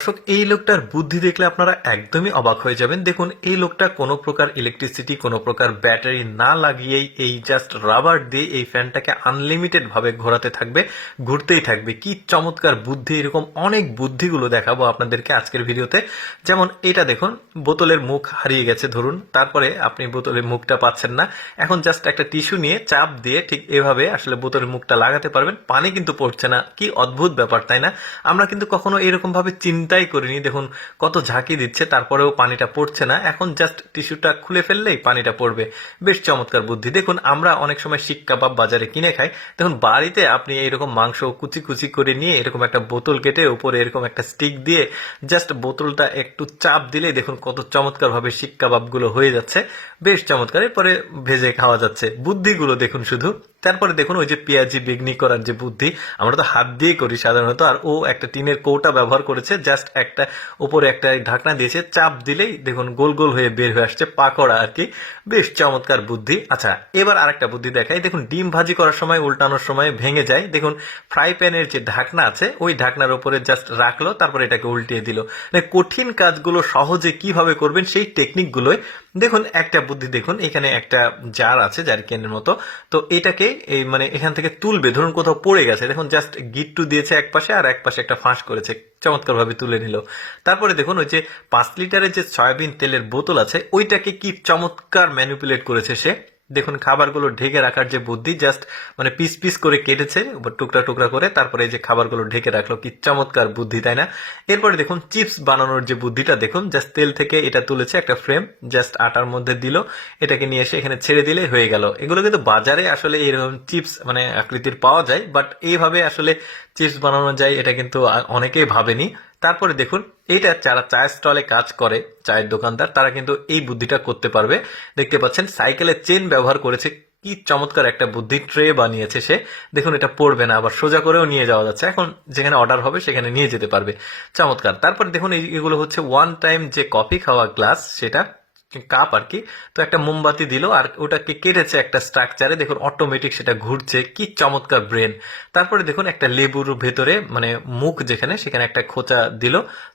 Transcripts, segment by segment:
দর্শক, এই লোকটার বুদ্ধি দেখলে আপনারা একদমই অবাক হয়ে যাবেন। দেখুন, এই লোকটা কোনো প্রকার ইলেকট্রিসিটি, কোনো প্রকার ব্যাটারি না লাগিয়েই এই জাস্ট রাবার দিয়ে এই ফ্যানটাকে আনলিমিটেড ভাবে ঘোরাতে থাকবে, ঘুরতেই থাকবে। কি চমৎকার বুদ্ধি! এরকম অনেক বুদ্ধিগুলো দেখাবো আপনাদেরকে আজকের ভিডিওতে। যেমন এটা দেখুন, বোতলের মুখ হারিয়ে গেছে ধরুন, তারপরে আপনি বোতলের মুখটা পাচ্ছেন না, এখন জাস্ট একটা টিস্যু নিয়ে চাপ দিয়ে ঠিক এভাবে আসলে বোতলের মুখটা লাগাতে পারবেন, পানি কিন্তু পড়ছে না। কি অদ্ভুত ব্যাপার, তাই না? আমরা কিন্তু কখনো এরকম ভাবে চিন্তাই করিনি। দেখুন কত ঝাঁকি দিচ্ছে, তারপরেও পানিটা পড়ছে না। এখন জাস্ট টিস্যুটা খুলে ফেললেই পানিটা পড়বে। বেশ চমৎকার বুদ্ধি। দেখুন, আমরা অনেক সময় শিক কাবাব বাজারে কিনে খাই, দেখুন বাড়িতে আপনি এরকম মাংস কুচি কুচি করে নিয়ে এরকম একটা বোতল কেটে উপরে এরকম একটা স্টিক দিয়ে জাস্ট বোতলটা একটু চাপ দিলে দেখুন কত চমৎকার ভাবে শিক কাবাব গুলো হয়ে যাচ্ছে। বেশ চমৎকার, এরপরে ভেজে খাওয়া যাচ্ছে। বুদ্ধিগুলো দেখুন শুধু। তারপরে দেখুন ওই যে পেঁয়াজি বেগনি করার যে বুদ্ধি, আমরা তো হাত দিয়ে করি সাধারণত, আর ও একটা টিনের কৌটা ব্যবহার করেছে, জাস্ট একটা উপরে একটা ঢাকনা দিয়েছে, চাপ দিলেই দেখুন গোল গোল হয়ে বের হয়ে আসছে, পাকোড়া আর কি। বেশ চমৎকার বুদ্ধি। আচ্ছা, এবার আরেকটা বুদ্ধি দেখাই। দেখুন, ডিম ভাজি করার সময় উল্টানোর সময় ভেঙে যায়। দেখুন, ফ্রাই প্যানের যে ঢাকনা আছে ওই ঢাকনার উপরে জাস্ট রাখলো, তারপরে এটাকে উল্টিয়ে দিল। মানে কঠিন কাজগুলো সহজে কিভাবে করবেন সেই টেকনিকগুলোই দেখুন। একটা বুদ্ধি দেখুন, এখানে একটা জার আছে জারকেনের মতো, তো এটাকে এই মানে এখান থেকে তুলবে, ধরুন কোথাও পড়ে গেছে, দেখুন জাস্ট গিট্টু দিয়েছে এক পাশে আর এক পাশে একটা ফাঁস করেছে, চমৎকার ভাবে তুলে নিল। তারপরে দেখুন ওই যে 5 লিটারের যে সয়াবিন তেলের বোতল আছে ওইটাকে কি চমৎকার ম্যানিপুলেট করেছে সে। দেখুন, খাবারগুলো ঢেকে রাখার যে বুদ্ধি, জাস্ট মানে পিস পিস করে কেটেছে টুকরা টুকরা করে, তারপরে এই যে খাবারগুলো ঢেকে রাখলো, কি চমৎকার বুদ্ধি, তাই না? এরপরে দেখুন চিপস বানানোর যে বুদ্ধিটা দেখুন, জাস্ট তেল থেকে এটা তুলেছে একটা ফ্রেম, জাস্ট আটার মধ্যে দিল, এটাকে নিয়ে এসে এখানে ছেড়ে দিলে হয়ে গেল। এগুলো কিন্তু বাজারে আসলে এরকম চিপস মানে আকৃতির পাওয়া যায়, বাট এইভাবে আসলে চিপস বানানো যায় এটা কিন্তু অনেকেই ভাবেনি। তারপরে দেখুন, এইটা যারা চায়ের স্টলে কাজ করে, চায়ের দোকানদার, তারা কিন্তু এই বুদ্ধিটা করতে পারবে। দেখতে পাচ্ছেন সাইকেলের চেন ব্যবহার করেছে, কি চমৎকার একটা বুদ্ধি। ট্রে বানিয়েছে সে, দেখুন এটা পড়বে না, আবার সোজা করেও নিয়ে যাওয়া যাচ্ছে, এখন যেখানে অর্ডার হবে সেখানে নিয়ে যেতে পারবে। চমৎকার। তারপরে দেখুন এগুলো হচ্ছে ওয়ান টাইম যে কফি খাওয়া গ্লাস, সেটা কাপ আর কি। তো একটা মোমবাতি দিল আর ওটাকে কেটেছে একটা স্ট্রাকচারে, দেখুন অটোমেটিক সেটা ঘুরছে, কি চমৎকার ব্রেন। তারপরে দেখুন একটা লেবুর ভেতরে মানে মুখ যেখানে, সেখানে একটা খোঁচা দিল,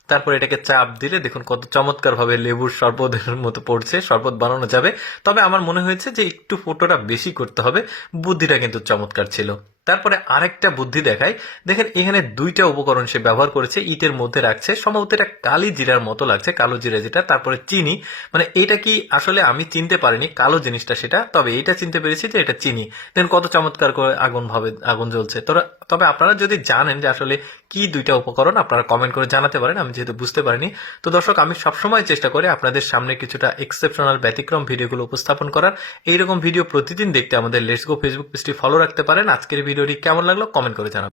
তারপরে এটাকে চাপ দিলে দেখুন কত চমৎকার ভাবে লেবুর শরবতের মতো পড়ছে, শরবত বানানো যাবে। তবে আমার মনে হয়েছে যে একটু ফোটোটা বেশি করতে হবে, বুদ্ধিটা কিন্তু চমৎকার ছিল। তারপরে আরেকটা বুদ্ধি দেখাই। দেখেন, এখানে দুইটা উপকরণ সে ব্যবহার করেছে, ইটের মধ্যে রাখছে, সম্ভবত এটা কালি জিরার মতো লাগছে, কালো জিরা যেটা, তারপরে চিনি। মানে এটা কি আসলে আমি চিনতে পারিনি কালো জিনিসটা সেটা, তবে এটা চিনতে পেরেছি যে এটা চিনি। দেখেন কত চমৎকার করে আগুন জ্বলছে। তবে আপনারা যদি জানেন যে আসলে কি দুইটা উপকরণ, আপনারা কমেন্ট করে জানাতে পারেন, আমি যেহেতু বুঝতে পারিনি। তো দর্শক, আমি সবসময় চেষ্টা করি আপনাদের সামনে কিছুটা এক্সেপশনাল ব্যতিক্রম ভিডিওগুলো উপস্থাপন করার। এইরকম ভিডিও প্রতিদিন দেখতে আমাদের লেটস গো ফেসবুক পেজটি ফলো রাখতে পারেন। আজকের ভিডিওটি কেমন লাগলো কমেন্ট করে জানাবেন।